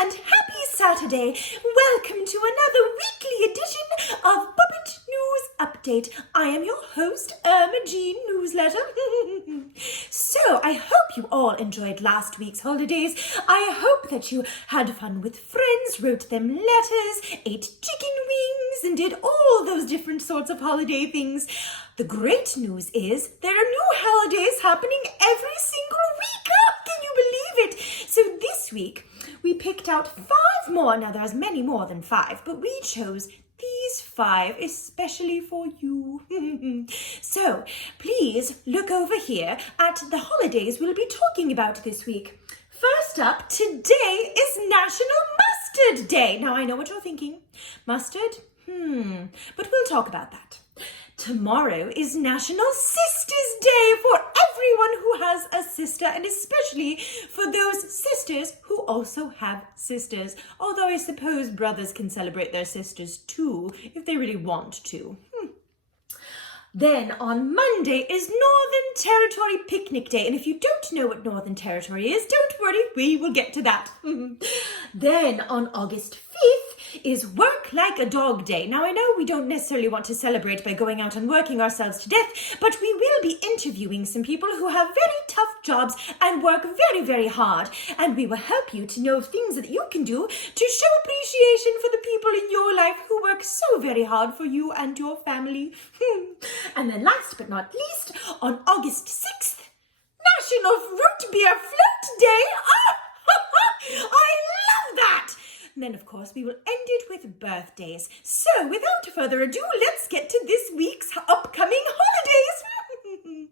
and happy Saturday. Welcome to another weekly edition of Puppet News Update. I am your host, Irma Jean Newsletter. So, I hope you all enjoyed last week's holidays. I hope that you had fun with friends, wrote them letters, ate chicken wings, and did all those different sorts of holiday things. The great news is there are new holidays happening every single week. Can you believe it? So this week we picked out 5 more. Now there's many more than 5, but we chose these 5 especially for you. So please look over here at the holidays we'll be talking about this week. First up, today is National Mustard Day. Now I know what you're thinking. Mustard? But we'll talk about that. Tomorrow is National Sisters Day for everyone who has a sister, and especially for those sisters who also have sisters. Although I suppose brothers can celebrate their sisters too, if they really want to. Then on Monday is Northern Territory Picnic Day. And if you don't know what Northern Territory is, don't worry, we will get to that. Then on August 5th is Work Like a Dog Day. Now I know we don't necessarily want to celebrate by going out and working ourselves to death, but we will be interviewing some people who have very tough jobs and work very, very hard. And we will help you to know things that you can do to show appreciation for the people in your life who work so very hard for you and your family. And then last but not least, on August 6th, National Root Beer Float Day. I love that! And then, of course, we will end it with birthdays. So, without further ado, let's get to this week's upcoming holidays.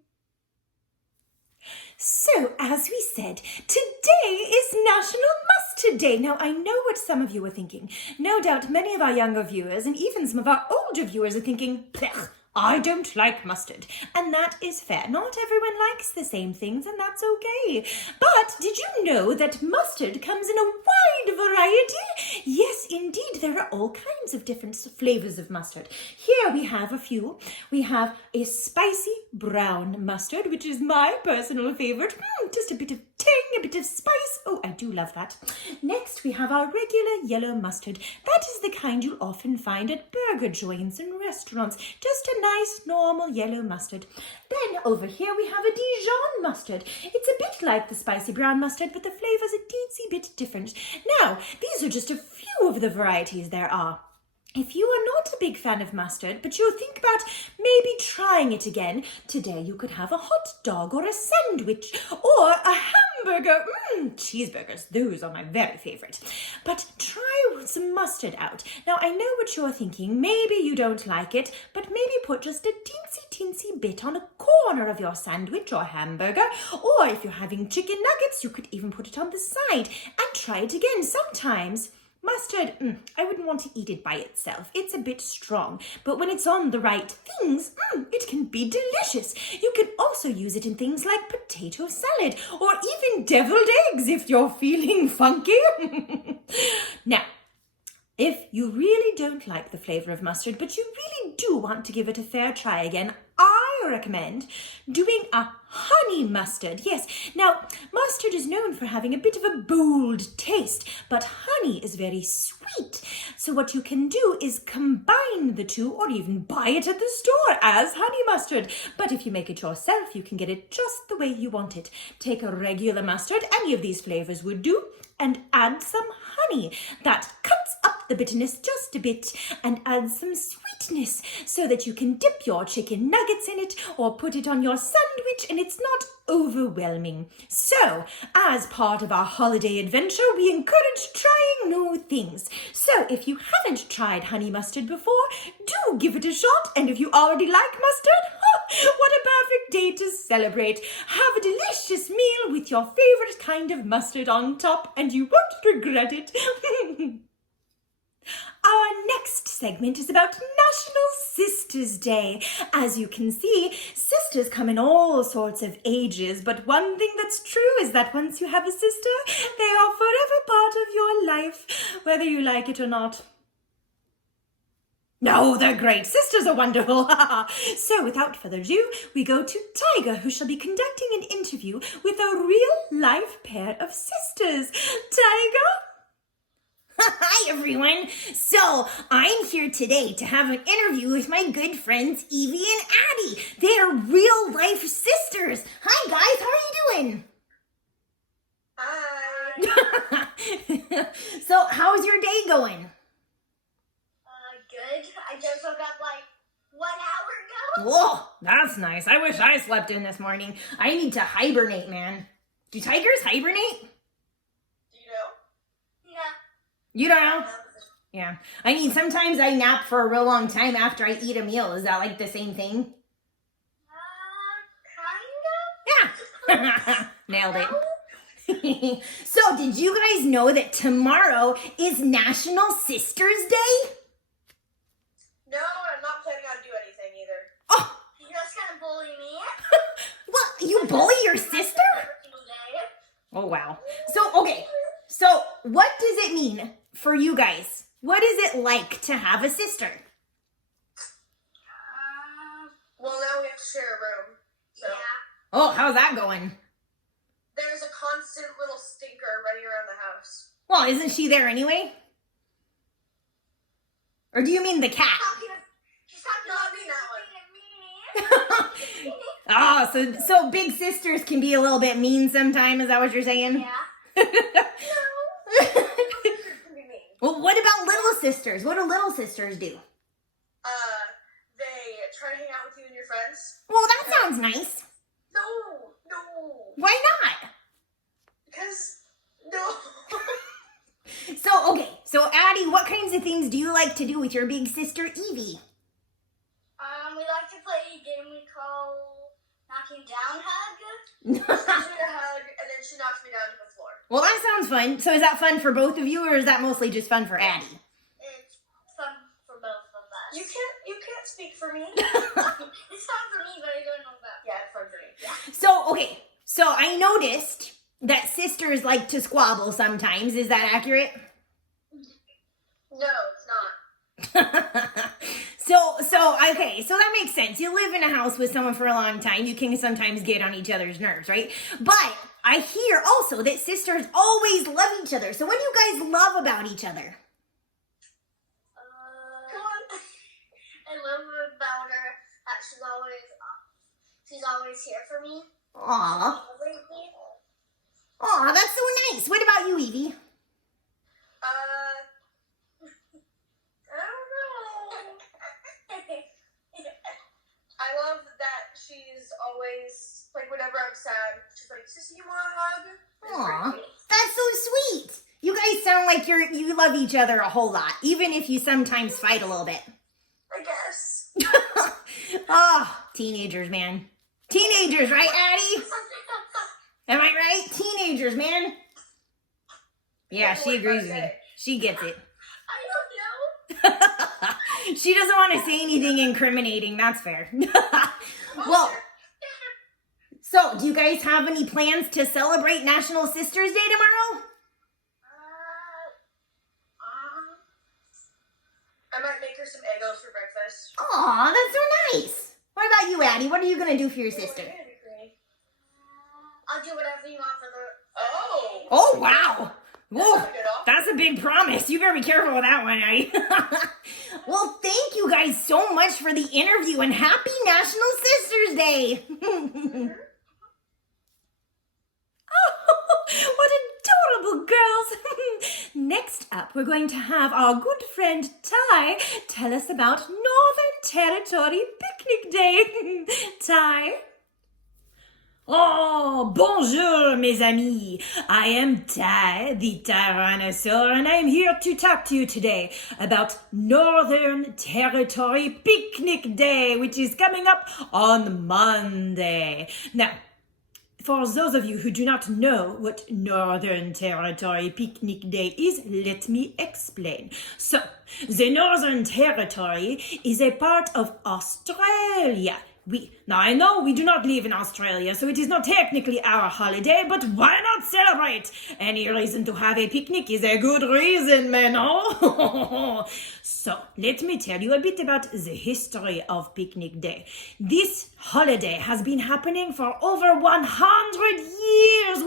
So, as we said, today is National Mustard Day. Now, I know what some of you are thinking. No doubt many of our younger viewers and even some of our older viewers are thinking, "Blech, I don't like mustard." And that is fair. Not everyone likes the same things, and that's okay. But did you know that mustard comes in a wide variety? Yes, indeed, there are all kinds of different flavors of mustard. Here we have a few. We have a spicy brown mustard, which is my personal favorite. Just a bit of tang, a bit of spice. Oh, I do love that. Next, we have our regular yellow mustard. That is the kind you'll often find at burger joints and restaurants. Just a nice, normal yellow mustard. Then over here we have a Dijon mustard. It's a bit like the spicy brown mustard, but the flavor's a teensy bit different. Now, these are just a few of the varieties there are. If you are not a big fan of mustard, but you think about maybe trying it again, today you could have a hot dog or a sandwich or a hamburger. Cheeseburgers, those are my very favorite. But try some mustard out. Now, I know what you're thinking. Maybe you don't like it, but maybe put just a teensy bit on a corner of your sandwich or hamburger. Or if you're having chicken nuggets, you could even put it on the side and try it again. Sometimes mustard, I wouldn't want to eat it by itself. It's a bit strong, but when it's on the right things, it can be delicious. You can also use it in things like potato salad or even deviled eggs if you're feeling funky. Now, if you really don't like the flavour of mustard, but you really do want to give it a fair try again, I recommend doing a honey mustard. Yes, now mustard is known for having a bit of a bold taste, but honey is very sweet. So what you can do is combine the two or even buy it at the store as honey mustard. But if you make it yourself, you can get it just the way you want it. Take a regular mustard, any of these flavours would do, and add some honey. That cuts up the bitterness just a bit and adds some sweetness so that you can dip your chicken nuggets in it or put it on your sandwich and it's not overwhelming. So, as part of our holiday adventure, we encourage trying new things. So, if you haven't tried honey mustard before, do give it a shot. And if you already like mustard, what a perfect day to celebrate. Have a delicious meal with your favorite kind of mustard on top and you won't regret it. Our next segment is about National Sisters Day. As you can see, sisters come in all sorts of ages, but one thing that's true is that once you have a sister, they are forever part of your life, whether you like it or not. No, they're great. Sisters are wonderful. So without further ado, we go to Tiger, who shall be conducting an interview with a real-life pair of sisters. Tiger? Hi, everyone. So, I'm here today to have an interview with my good friends Evie and Addie. They are real-life sisters. Hi, guys. How are you doing? Hi. So, how's your day going? Good. I just woke up like 1 hour ago. Whoa, that's nice. I wish I slept in this morning. I need to hibernate, man. Do tigers hibernate? Do you know? Yeah. You don't know? Yeah. I mean, sometimes I nap for a real long time after I eat a meal. Is that like the same thing? Kind Yeah. Nailed of. it. So, did you guys know that tomorrow is National Sisters Day? No, I'm not planning on doing anything either. Oh, You're just gonna bully me? what? You bully your sister? Every single day. Oh, wow. So, okay. So, what does it mean for you guys? What is it like to have a sister? Well, now we have to share a room. So. Yeah. Oh, how's that going? There's a constant little stinker running around the house. Well, isn't she there anyway? Or do you mean the cat? She's talking about me. Oh, so big sisters can be a little bit mean sometimes. Is that what you're saying? Yeah. Well, what about little sisters? What do little sisters do? They try to hang out with you and your friends. Well, that sounds nice. No. Why not? Because, no. So Addie, what kinds of things do you like to do with your big sister Evie? We like to play a game we call knocking down hug. She gives me a hug, and then she knocks me down to the floor. Well, that sounds fun. So is that fun for both of you, or is that mostly just fun for Addie? It's fun for both of us. You can't speak for me. It's fun for me, but I don't know about. Yeah, it's fun for me. Yeah. So I noticed that sisters like to squabble sometimes. Is that accurate? No, it's not. Okay, so that makes sense. You live in a house with someone for a long time, you can sometimes get on each other's nerves, right? But I hear also that sisters always love each other. So what do you guys love about each other? Come on. I love about her that she's always here for me. Aw, that's so nice. What about you, Evie? I don't know. I love that she's always, like, whenever I'm sad, she's like, Sissy, you want a hug? Aw, that's so sweet. You guys sound like you love each other a whole lot, even if you sometimes fight a little bit. I guess. Oh, teenagers, man. Teenagers, right, Addie? Am I right? Teenagers, man. Yeah, she agrees with me. She gets it. I don't know. She doesn't want to say anything incriminating. That's fair. Well, so do you guys have any plans to celebrate National Sisters Day tomorrow? I might make her some Eggos for breakfast. Aw, that's so nice. What about you, Addie? What are you going to do for your sister? I'll do whatever you want for the... Oh, wow. Whoa, that's a big promise. You better be careful with that one, Addie. Well, thank you guys so much for the interview and happy National Sisters Day. Oh, what adorable girls. Next up, we're going to have our good friend Ty tell us about Northern Territory Picnic Day. Ty? Oh, bonjour, mes amis. I am Ty, the Tyrannosaur, and I'm here to talk to you today about Northern Territory Picnic Day, which is coming up on Monday. Now, for those of you who do not know what Northern Territory Picnic Day is, let me explain. So, the Northern Territory is a part of Australia. Now I know we do not live in Australia, so it is not technically our holiday, but why not celebrate? Any reason to have a picnic is a good reason, man. So, let me tell you a bit about the history of Picnic Day. This holiday has been happening for over 100 years,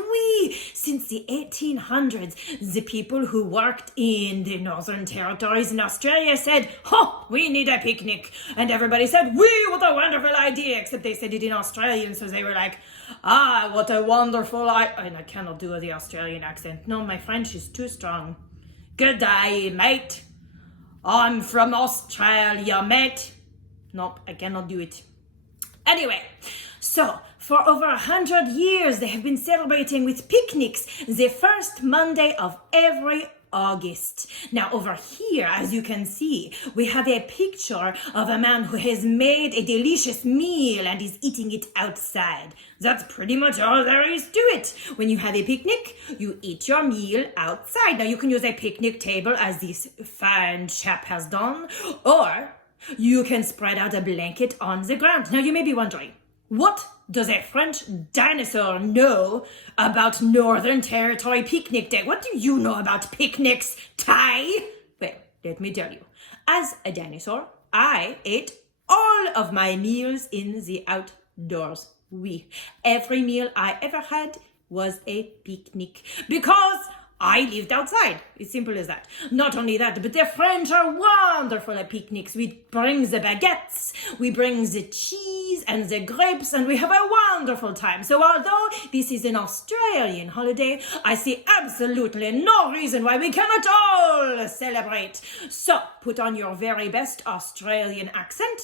since the 1800s. The people who worked in the Northern Territories in Australia said, "Oh, we need a picnic." And everybody said, "What a wonderful idea," except they said it in Australian, so they were like, "Ah, what a wonderful idea." And I cannot do the Australian accent. No, my French is too strong. "Good day, mate. I'm from Australia, mate." Nope, I cannot do it. Anyway, so for over 100 years, they have been celebrating with picnics the first Monday of every August. Now over here, as you can see, we have a picture of a man who has made a delicious meal and is eating it outside. That's pretty much all there is to it. When you have a picnic, you eat your meal outside. Now you can use a picnic table as this fine chap has done, or you can spread out a blanket on the ground. Now you may be wondering, what does a French dinosaur know about Northern Territory Picnic Day? What do you know about picnics, Ty? Well, let me tell you. As a dinosaur, I ate all of my meals in the outdoors. Every meal I ever had was a picnic because I lived outside. It's simple as that. Not only that, but the French are wonderful at picnics. We bring the baguettes, we bring the cheese and the grapes, and we have a wonderful time. So although this is an Australian holiday, I see absolutely no reason why we cannot all celebrate. So put on your very best Australian accent.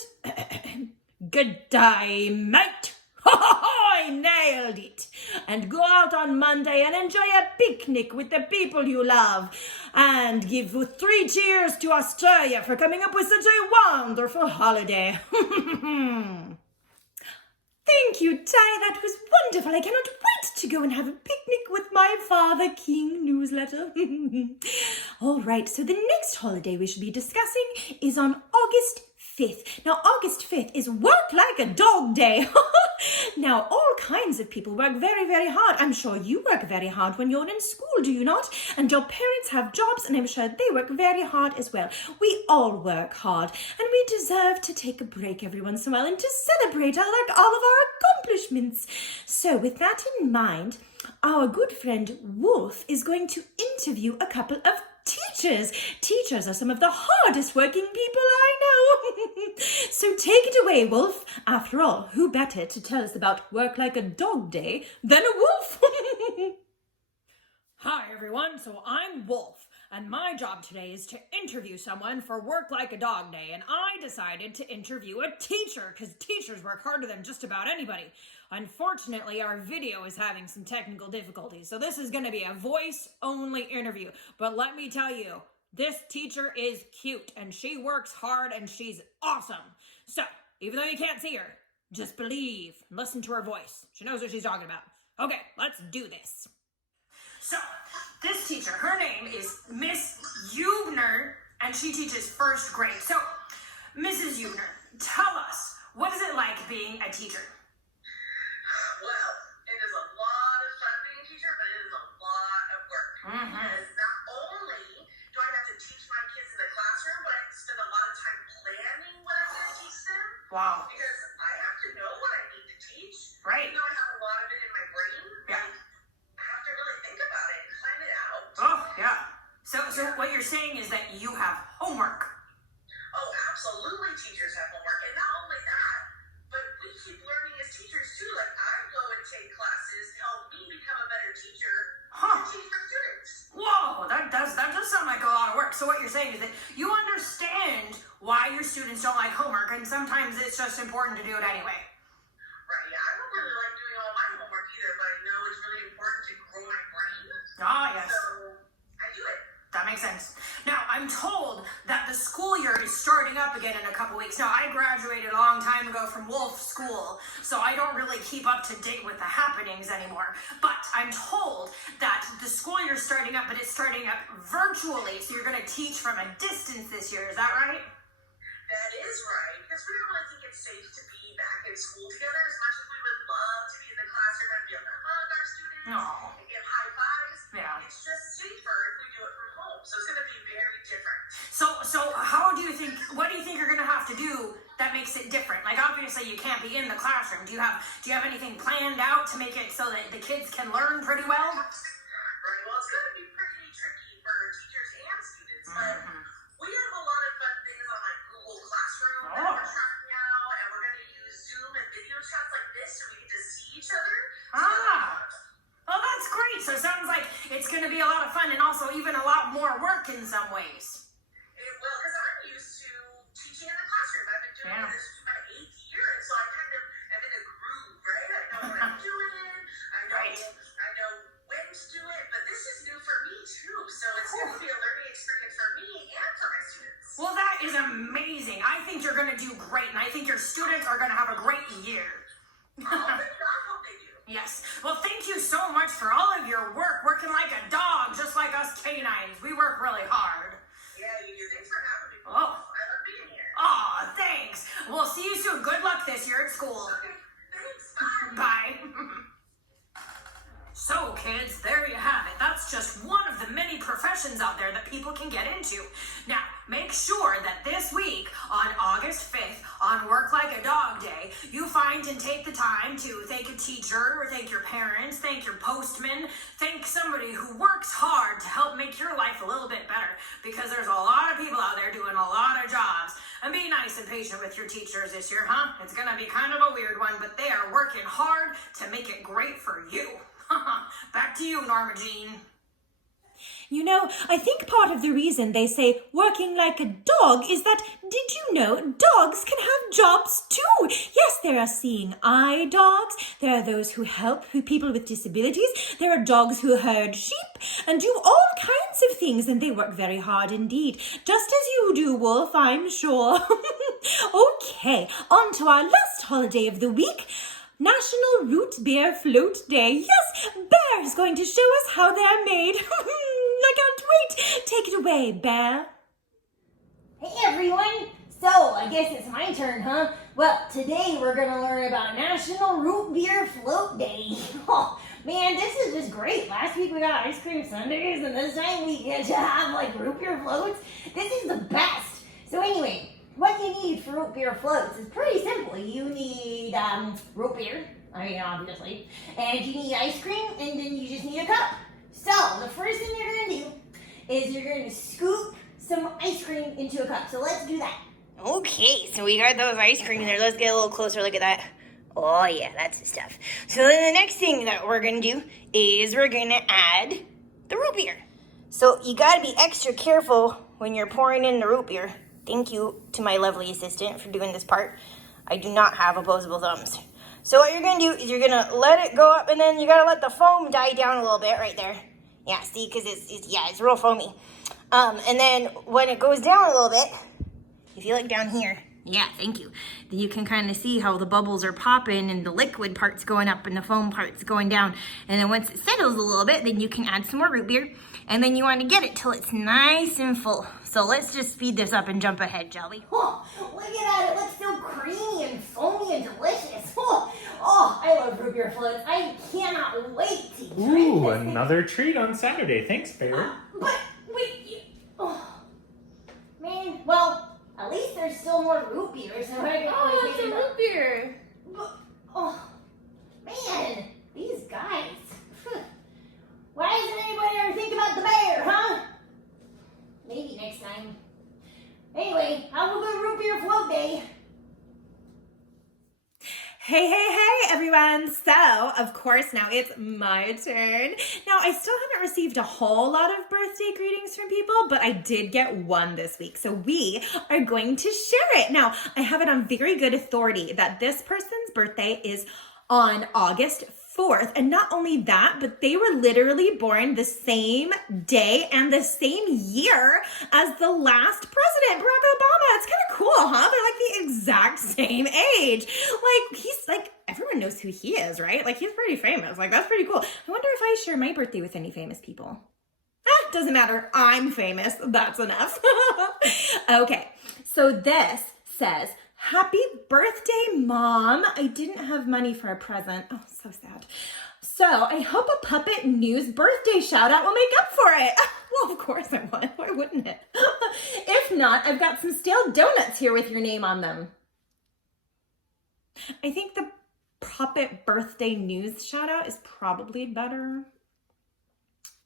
Good day, mate. I nailed it. And go out on Monday and enjoy a picnic with the people you love. And give 3 cheers to Australia for coming up with such a wonderful holiday. Thank you, Ty. That was wonderful. I cannot wait to go and have a picnic with my Father King newsletter. All right, so the next holiday we should be discussing is on August 5th. Now, August 5th is Work Like a Dog Day. Now, all kinds of people work very, very hard. I'm sure you work very hard when you're in school, do you not? And your parents have jobs, and I'm sure they work very hard as well. We all work hard, and we deserve to take a break every once in a while and to celebrate all of our accomplishments. So, with that in mind, our good friend Wolf is going to interview a couple of teachers. Teachers are some of the hardest working people I know. So take it away, Wolf. After all, who better to tell us about Work Like a Dog Day than a wolf? Hi everyone, so I'm Wolf, and my job today is to interview someone for Work Like a Dog Day, and I decided to interview a teacher, because teachers work harder than just about anybody. Unfortunately, our video is having some technical difficulties, so this is going to be a voice-only interview. But let me tell you, this teacher is cute, and she works hard, and she's awesome. So, even though you can't see her, just believe and listen to her voice. She knows what she's talking about. Okay, let's do this. So, this teacher, her name is Miss Eubner, and she teaches first grade. So, Mrs. Eubner, tell us, what is it like being a teacher? Well, it is a lot of fun being a teacher, but it is a lot of work. Because not only do I have to teach my kids in the classroom, but I have to spend a lot of time planning what I'm going to teach them. Wow. Because I have to know what I need to teach. Right. Even though I have a lot of it in my brain, Yeah. I have to really think about it and plan it out. Oh, yeah. So what you're saying is that you have homework. Oh, absolutely, teachers have homework. And not only that, but we keep learning as teachers too. Like, I go and take classes to help me become a better teacher and teach my students. Whoa, that does sound like a lot of work. So what you're saying is that you understand why your students don't like homework, and sometimes it's just important to do it anyway. Right, yeah. I don't really like doing all my homework either, but I know it's really important to grow my brain. Ah, yes. So, I do it. That makes sense. Now, I'm told that the school year is starting up again in a couple weeks. Now, I graduated a long time ago from Wolf School, so I don't really keep up to date with the happenings anymore. But I'm told that the school year is starting up, but it's starting up virtually, so you're going to teach from a distance this year. Is that right? That is right, because we don't really think it's safe to be back in school together as much as we would love to be in the classroom and be able to hug our students and give high fives. Yeah. It's just safer if we do it from home, so it's going to be very different. So what do you think you're going to have to do that makes it different? Like, obviously you can't be in the classroom. Do you have anything planned out to make it so that the kids can learn pretty well? So it sounds like it's going to be a lot of fun and also even a lot more work in some ways. Well, because I'm used to teaching in the classroom. I've been doing this for my 8th year, and so I kind of am in a groove, right? I know what I'm doing. I know when to do it, but this is new for me too. So it's going to be a learning experience for me and for my students. Well, that is amazing. I think you're going to do great, and I think your students are going to have a great year. I hope they do. Yes. Well, thank you so much for all of your work, working like a dog, just like us canines. We work really hard. Yeah, you do. Thanks for having me. Oh. I love being here. Aw, thanks. We'll see you soon. Good luck this year at school. Okay, thanks. Bye. Bye. So, kids, there you have it. That's just one of the many professions out there that people can get into. Now, make sure that this week, on August 5th, on Work Like a Dog Day, you find and take the time to thank a teacher, or thank your parents, thank your postman, thank somebody who works hard to help make your life a little bit better, because there's a lot of people out there doing a lot of jobs. And be nice and patient with your teachers this year, huh? It's going to be kind of a weird one, but they are working hard to make it great for you. Back to you, Norma Jean. You know, I think part of the reason they say working like a dog is that, did you know, dogs can have jobs too? Yes, there are seeing eye dogs. There are those who help people with disabilities. There are dogs who herd sheep and do all kinds of things, and they work very hard indeed. Just as you do, Wolf, I'm sure. Okay, on to our last holiday of the week. National Root Beer Float Day. Yes, Bear is going to show us how they're made. I can't wait. Take it away, Bear. Hey everyone! So, I guess it's my turn, huh? Well, today we're gonna learn about National Root Beer Float Day. Oh, man, this is just great. Last week we got ice cream sundaes, and this time we get to have, like, root beer floats. This is the best. So anyway, what you need for root beer floats is pretty simple. You need root beer, obviously, and you need ice cream, and then you just need a cup. So the first thing you're going to do is you're going to scoop some ice cream into a cup. So let's do that. Okay, so we got those ice cream there. Let's get a little closer look at that. Oh yeah, that's the stuff. So then the next thing that we're going to do is we're going to add the root beer. So you got to be extra careful when you're pouring in the root beer. Thank you to my lovely assistant for doing this part. I do not have opposable thumbs. So what you're going to do is you're going to let it go up, and then you got to let the foam die down a little bit right there. Yeah, see, because it's real foamy. And then when it goes down a little bit, if you look down here, yeah, thank you. Then you can kind of see how the bubbles are popping and the liquid part's going up and the foam part's going down. And then once it settles a little bit, then you can add some more root beer. And then you want to get it till it's nice and full. So let's just speed this up and jump ahead, shall we? Oh, look at that. It looks so creamy and foamy and delicious. Oh, I love root beer floats. I cannot wait to drink Ooh, this. another treat on Saturday. Thanks, Bear. But, wait, man, well, at least there's still more root beer, so I can always get root beer. But, man, these guys. Why doesn't anybody ever think about the bear, huh? Maybe next time. Anyway, have a good root beer float day. Hey, everyone. So, of course, now it's my turn. Now, I still haven't received a whole lot of birthday greetings from people, but I did get one this week. So we are going to share it. Now, I have it on very good authority that this person's birthday is on August 4th. And not only that, but they were literally born the same day and the same year as the last president, Barack Obama. It's kind of cool, huh? They're like the exact same age. Like, he's like, everyone knows who he is, right? Like, he's pretty famous. Like, that's pretty cool. I wonder if I share my birthday with any famous people. Doesn't matter. I'm famous. That's enough. Okay, so this says, "Happy birthday, Mom. I didn't have money for a present." Oh, so sad. So I hope a Puppet News birthday shout out will make up for it. Well, of course I would. Why wouldn't it? If not, I've got some stale donuts here with your name on them. I think the Puppet Birthday News shout out is probably better.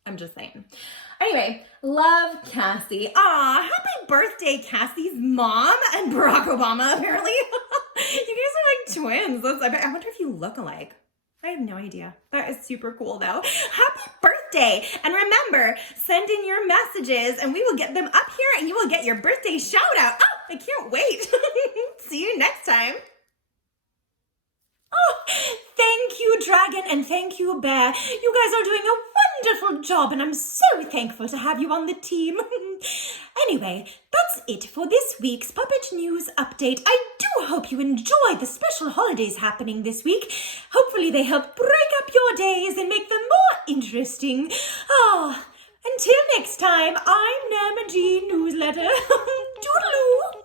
I'm just saying. Anyway, love, Cassie. Aw, happy birthday, Cassie's mom and Barack Obama, apparently. You guys are like twins. I wonder if you look alike. I have no idea. That is super cool, though. Happy birthday, birthday. And remember, send in your messages and we will get them up here and you will get your birthday shout out. Oh, I can't wait. See you next time. Oh, thank you, Dragon, and thank you, Bear. You guys are doing a wonderful job, and I'm so thankful to have you on the team. Anyway, that's it for this week's Puppet News Update. I do hope you enjoyed the special holidays happening this week. Hopefully they help break up your days and make them more interesting. Oh, until next time, I'm Nama G Newsletter. Toodaloo.